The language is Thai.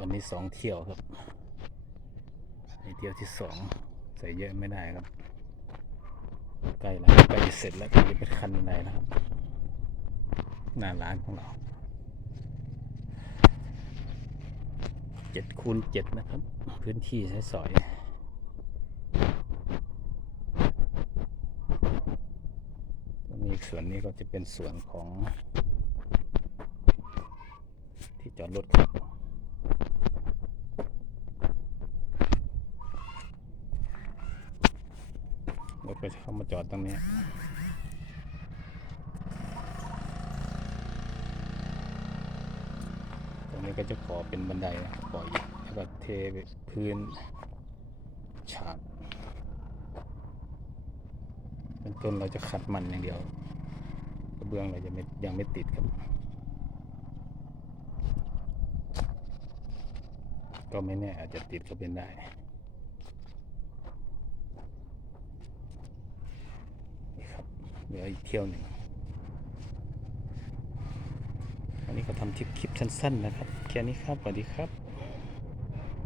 วันนี้สองเที่ยวครับในเที่ยวที่สองใส่เยอะไม่ได้ครับ ใกล้แล้วใกล้เสร็จแล้วใกล้จะเป็นคันบันไดนะครับ หน้าร้านของเราเจ็ดคูณเจ็ดนะครับ พื้นที่ใช้สอยตรงนี้อีกส่วนนี้ก็จะเป็นส่วนของที่จอดรถครับ รถก็จะเข้ามาจอดตรงนี้ตรงนี้ก็จะก่อเป็นบันไดนะก่ออีกแล้วก็เทพื้นฉาบเป็นต้นเราจะขัดมันอย่างเดียวกระเบื้องเราจะไม่ยังไม่ติดครับ ก็ไม่แน่อาจจะติดก็เป็นได้นี่ครับเหลื ออีกเที่ยวหนึ่ง วันนี้ก็ทำคลิปคลิปสั้นๆนะครับ แค่นี้ครับ สวัสดีครับ